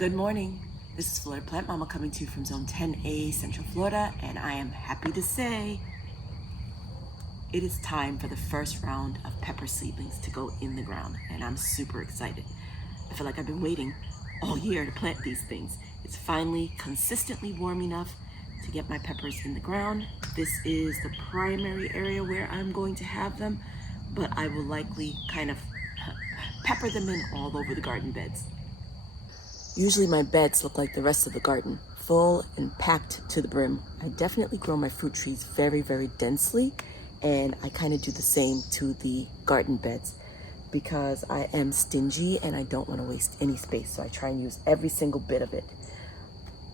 Good morning. This is Florida Plant Mama coming to you from Zone 10A, Central Florida, and I am happy to say it is time for the first round of pepper seedlings to go in the ground, and I'm super excited. I feel like I've been waiting all year to plant these things. It's finally consistently warm enough to get my peppers in the ground. This is the primary area where I'm going to have them, but I will likely kind of pepper them in all over the garden beds. Usually my beds look like the rest of the garden, full and packed to the brim. I definitely grow my fruit trees very, very densely, and I kind of do the same to the garden beds because I am stingy and I don't want to waste any space, so I try and use every single bit of it.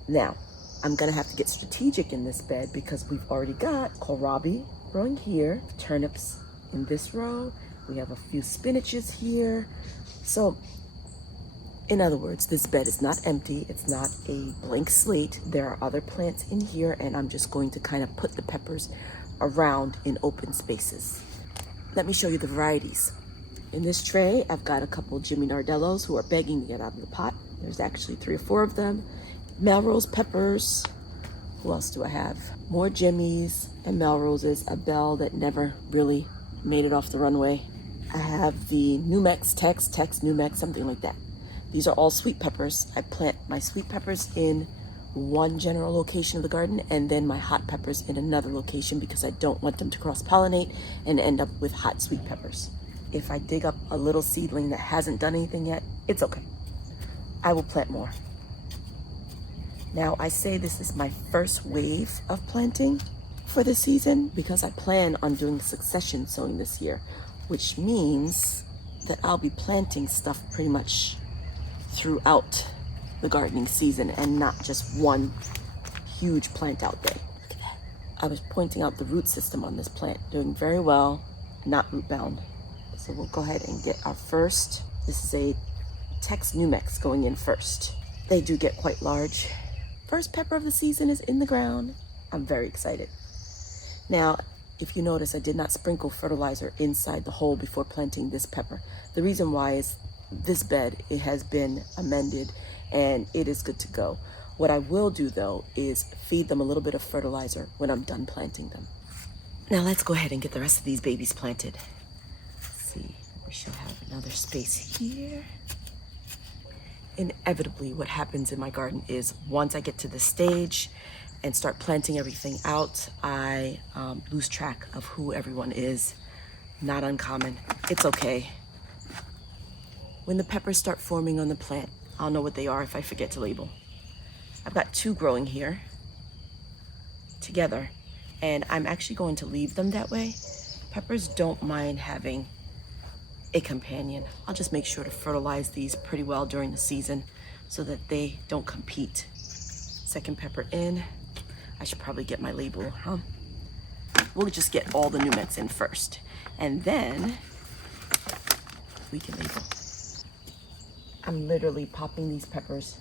Now, I'm gonna have to get strategic in this bed because we've already got kohlrabi growing here, turnips in this row, we have a few spinaches here. So in other words, this bed is not empty. It's not a blank slate. There are other plants in here, and I'm just going to kind of put the peppers around in open spaces. Let me show you the varieties. In this tray, I've got a couple Jimmy Nardellos who are begging to get out of the pot. There's actually 3 or 4 of them. Melrose peppers. Who else do I have? More Jimmys and Melroses. A bell that never really made it off the runway. I have the Numex, Tex, Numex, something like that. These are all sweet peppers. I plant my sweet peppers in one general location of the garden and then my hot peppers in another location because I don't want them to cross-pollinate and end up with hot sweet peppers. If I dig up a little seedling that hasn't done anything yet, it's okay. I will plant more. Now, I say this is my first wave of planting for the season because I plan on doing succession sowing this year, which means that I'll be planting stuff pretty much throughout the gardening season and not just one huge plant out there. Look at that. I was pointing out the root system on this plant, doing very well, not root bound. So we'll go ahead and get our first. This is a Tex Numex going in first. They do get quite large. First pepper of the season is in the ground. I'm very excited. Now, if you notice, I did not sprinkle fertilizer inside the hole before planting this pepper. The reason why is this bed, it has been amended and it is good to go. What I will do though is feed them a little bit of fertilizer when I'm done planting them. Now let's go ahead and get the rest of these babies planted. Let's see, we should have another space here. Inevitably, what happens in my garden is once I get to this stage and start planting everything out, I lose track of who everyone is. Not uncommon. It's okay. When the peppers start forming on the plant, I'll know what they are if I forget to label. I've got 2 growing here together, and I'm actually going to leave them that way. Peppers don't mind having a companion. I'll just make sure to fertilize these pretty well during the season so that they don't compete. Second pepper in. I should probably get my label, huh? We'll just get all the Numex in first, and then we can label. I'm literally popping these peppers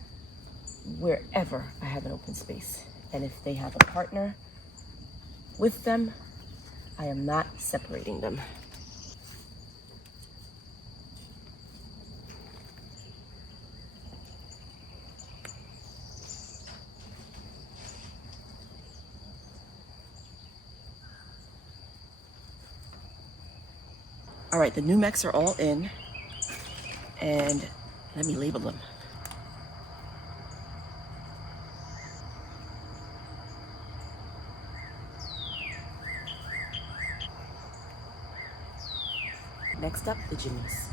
wherever I have an open space. And if they have a partner with them, I am not separating them. All right, the Numex are all in, and let me label them. Next up, the Jimmys.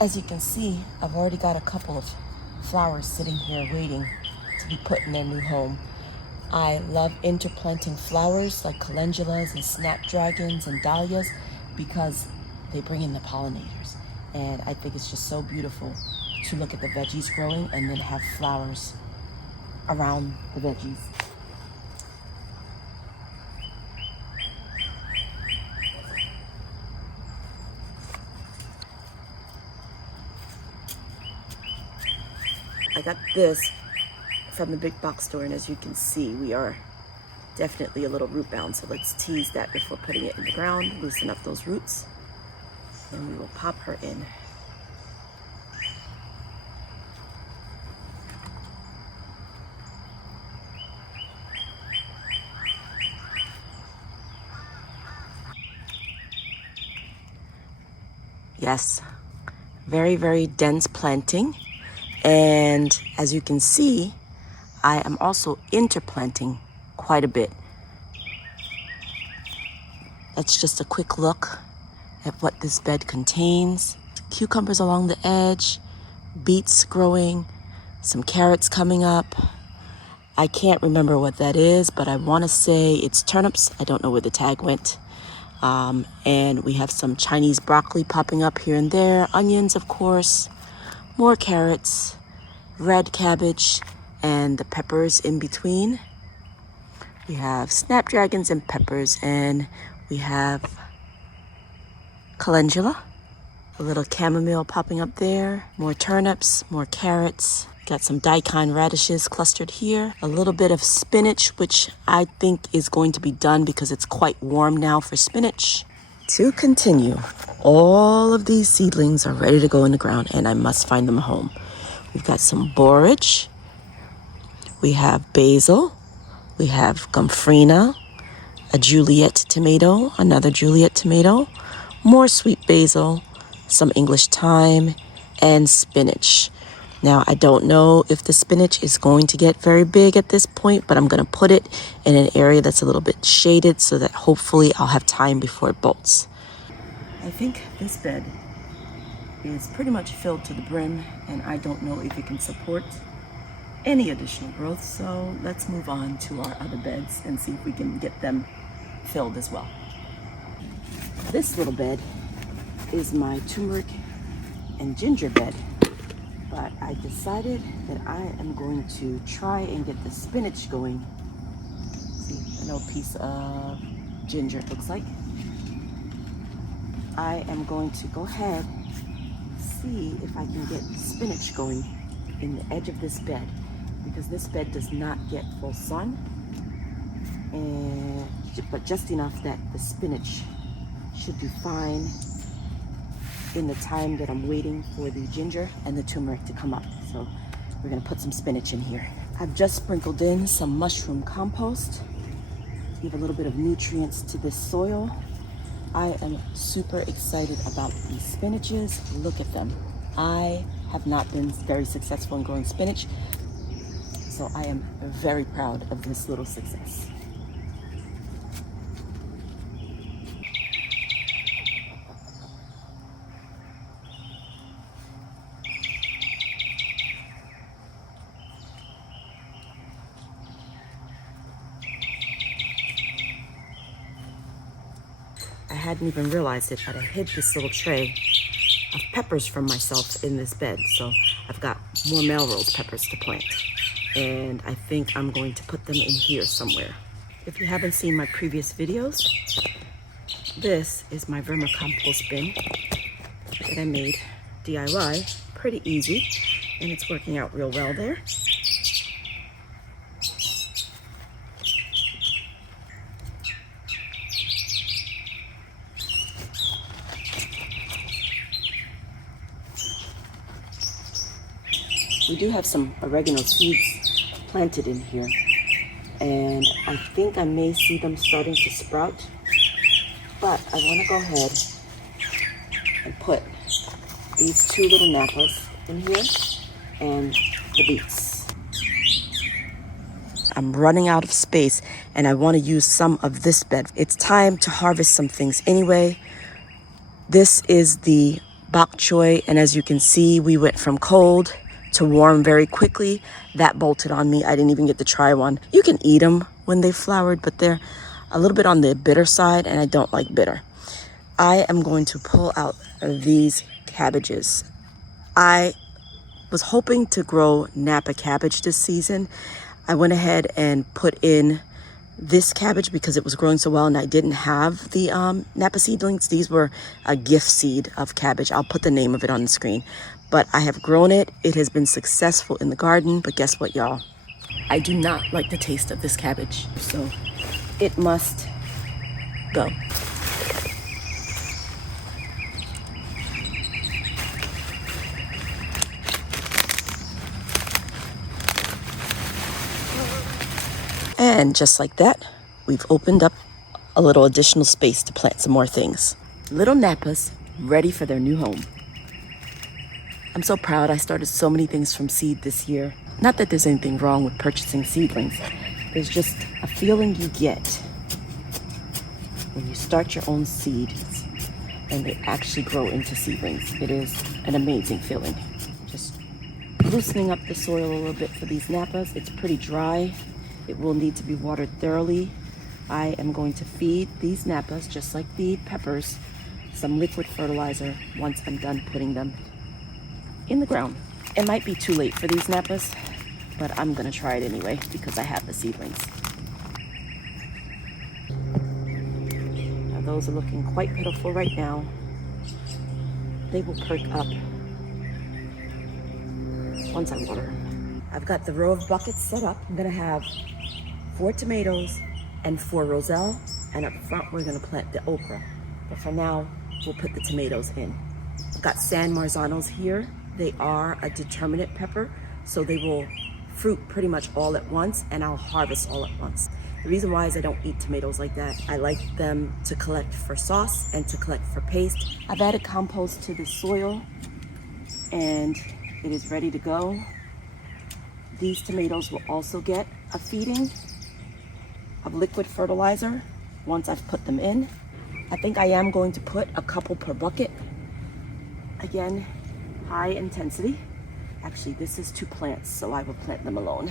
As you can see, I've already got a couple of flowers sitting here waiting to be put in their new home. I love interplanting flowers like calendulas and snapdragons and dahlias because they bring in the pollinators. And I think it's just so beautiful to look at the veggies growing and then have flowers around the veggies. I got this from the big box store, and as you can see, we are definitely a little root bound. So let's tease that before putting it in the ground, loosen up those roots, and we will pop her in. Yes, very, very dense planting. And as you can see, I am also interplanting quite a bit. That's just a quick look at what this bed contains. Cucumbers along the edge, beets growing, some carrots coming up. I can't remember what that is, but I want to say it's turnips. I don't know where the tag went. And we have some Chinese broccoli popping up here and there. Onions, of course. More carrots, red cabbage, and the peppers in between. We have snapdragons and peppers, and we have calendula, a little chamomile popping up there, more turnips, more carrots. Got some daikon radishes clustered here, a little bit of spinach, which I think is going to be done because it's quite warm now for spinach. To continue, all of these seedlings are ready to go in the ground, and I must find them a home. We've got some borage, we have basil, we have gomphrena, a Juliet tomato, another Juliet tomato, more sweet basil, some English thyme, and spinach. Now, I don't know if the spinach is going to get very big at this point, but I'm going to put it in an area that's a little bit shaded so that hopefully I'll have time before it bolts. I think this bed is pretty much filled to the brim, and I don't know if it can support any additional growth. So let's move on to our other beds and see if we can get them filled as well. This little bed is my turmeric and ginger bed. But I decided that I am going to try and get the spinach going. See, a little piece of ginger it looks like. I am going to go ahead and see if I can get spinach going in the edge of this bed, because this bed does not get full sun, but just enough that the spinach should do fine in the time that I'm waiting for the ginger and the turmeric to come up. So we're gonna put some spinach in here. I've just sprinkled in some mushroom compost to give a little bit of nutrients to this soil. I am super excited about these spinaches. Look at them. I have not been very successful in growing spinach, so I am very proud of this little success. I hadn't even realized it, but I hid this little tray of peppers from myself in this bed. So I've got more Melrose peppers to plant, and I think I'm going to put them in here somewhere. If you haven't seen my previous videos, this is my vermicompost bin that I made DIY, pretty easy, and it's working out real well there. We do have some oregano seeds planted in here, and I think I may see them starting to sprout, but I want to go ahead and put these two little nappas in here and the beets. I'm running out of space, and I want to use some of this bed. It's time to harvest some things anyway. This is the bok choy, and as you can see, we went from cold to warm very quickly. That bolted on me. I didn't even get to try one. You can eat them when they flowered, but they're a little bit on the bitter side, and I don't like bitter. I am going to pull out these cabbages. I was hoping to grow Napa cabbage this season. I went ahead and put in this cabbage because it was growing so well and I didn't have the Napa seedlings. These were a gift seed of cabbage. I'll put the name of it on the screen. But I have grown it. It has been successful in the garden. But guess what, y'all? I do not like the taste of this cabbage. So it must go. And just like that, we've opened up a little additional space to plant some more things. Little Napas ready for their new home. I'm so proud I started so many things from seed this year. Not that there's anything wrong with purchasing seedlings. There's just a feeling you get when you start your own seeds and they actually grow into seedlings. It is an amazing feeling. Just loosening up the soil a little bit for these Napas. It's pretty dry. It will need to be watered thoroughly. I am going to feed these Napas, just like the peppers, some liquid fertilizer once I'm done putting them in the ground. It might be too late for these Napas, but I'm gonna try it anyway because I have the seedlings. Now those are looking quite pitiful right now. They will perk up once I water them. I've got the row of buckets set up. I'm gonna have 4 tomatoes and 4 roselle, and up front we're gonna plant the okra. But for now, we'll put the tomatoes in. I've got San Marzanos here. They are a determinate pepper, so they will fruit pretty much all at once, and I'll harvest all at once. The reason why is I don't eat tomatoes like that. I like them to collect for sauce and to collect for paste. I've added compost to the soil, and it is ready to go. These tomatoes will also get a feeding of liquid fertilizer once I've put them in. I think I am going to put a couple per bucket. Again, high intensity. Actually, this is 2 plants, so I will plant them alone.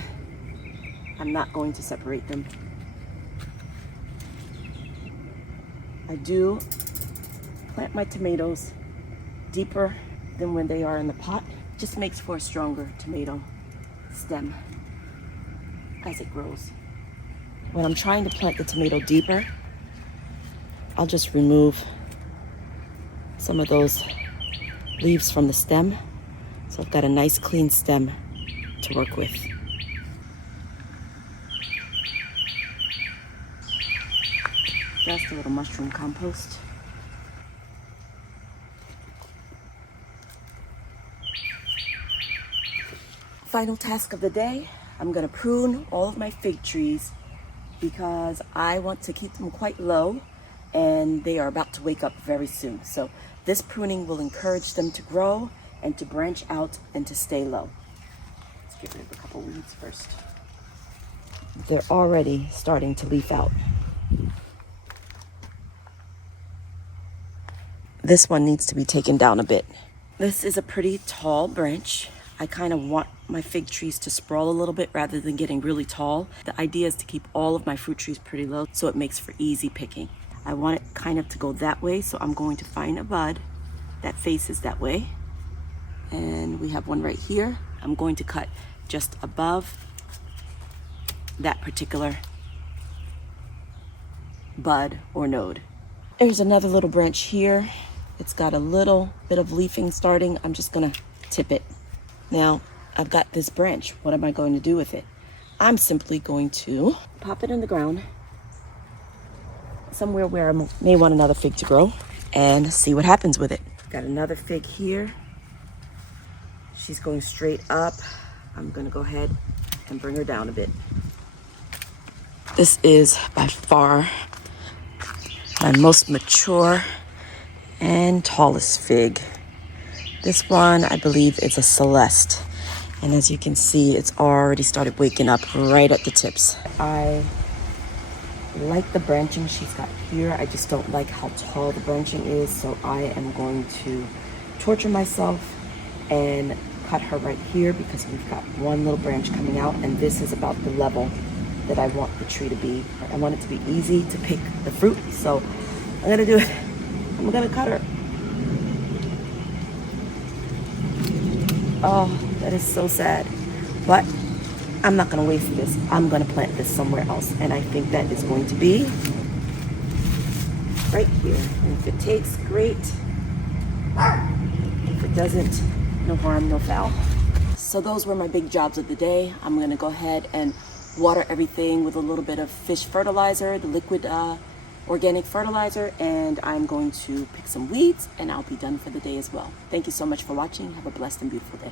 I'm not going to separate them. I do plant my tomatoes deeper than when they are in the pot. Just makes for a stronger tomato stem as it grows. When I'm trying to plant the tomato deeper, I'll just remove some of those leaves from the stem. So I've got a nice clean stem to work with. Just a little mushroom compost. Final task of the day, I'm gonna prune all of my fig trees because I want to keep them quite low and they are about to wake up very soon. So this pruning will encourage them to grow and to branch out and to stay low. Let's get rid of a couple weeds first. They're already starting to leaf out. This one needs to be taken down a bit. This is a pretty tall branch. I kind of want my fig trees to sprawl a little bit rather than getting really tall. The idea is to keep all of my fruit trees pretty low so it makes for easy picking. I want it kind of to go that way, so I'm going to find a bud that faces that way. And we have one right here. I'm going to cut just above that particular bud or node. There's another little branch here. It's got a little bit of leafing starting. I'm just gonna tip it. Now, I've got this branch. What am I going to do with it? I'm simply going to pop it in the ground somewhere where I may want another fig to grow and see what happens with it. Got another fig here. She's going straight up. I'm gonna go ahead and bring her down a bit. This is by far my most mature and tallest fig. This one, I believe, is a Celeste. And as you can see, it's already started waking up right at the tips. I like the branching she's got here. I just don't like how tall the branching is. So I am going to torture myself and cut her right here because we've got one little branch coming out and this is about the level that I want the tree to be. I want it to be easy to pick the fruit. So I'm gonna do it. I'm gonna cut her. Oh, that is so sad. But I'm not gonna waste this. I'm gonna plant this somewhere else. And I think that is going to be right here. And if it takes, great. If it doesn't, no harm, no foul. So those were my big jobs of the day. I'm gonna go ahead and water everything with a little bit of fish fertilizer, the liquid organic fertilizer, and I'm going to pick some weeds and I'll be done for the day as well. Thank you so much for watching. Have a blessed and beautiful day.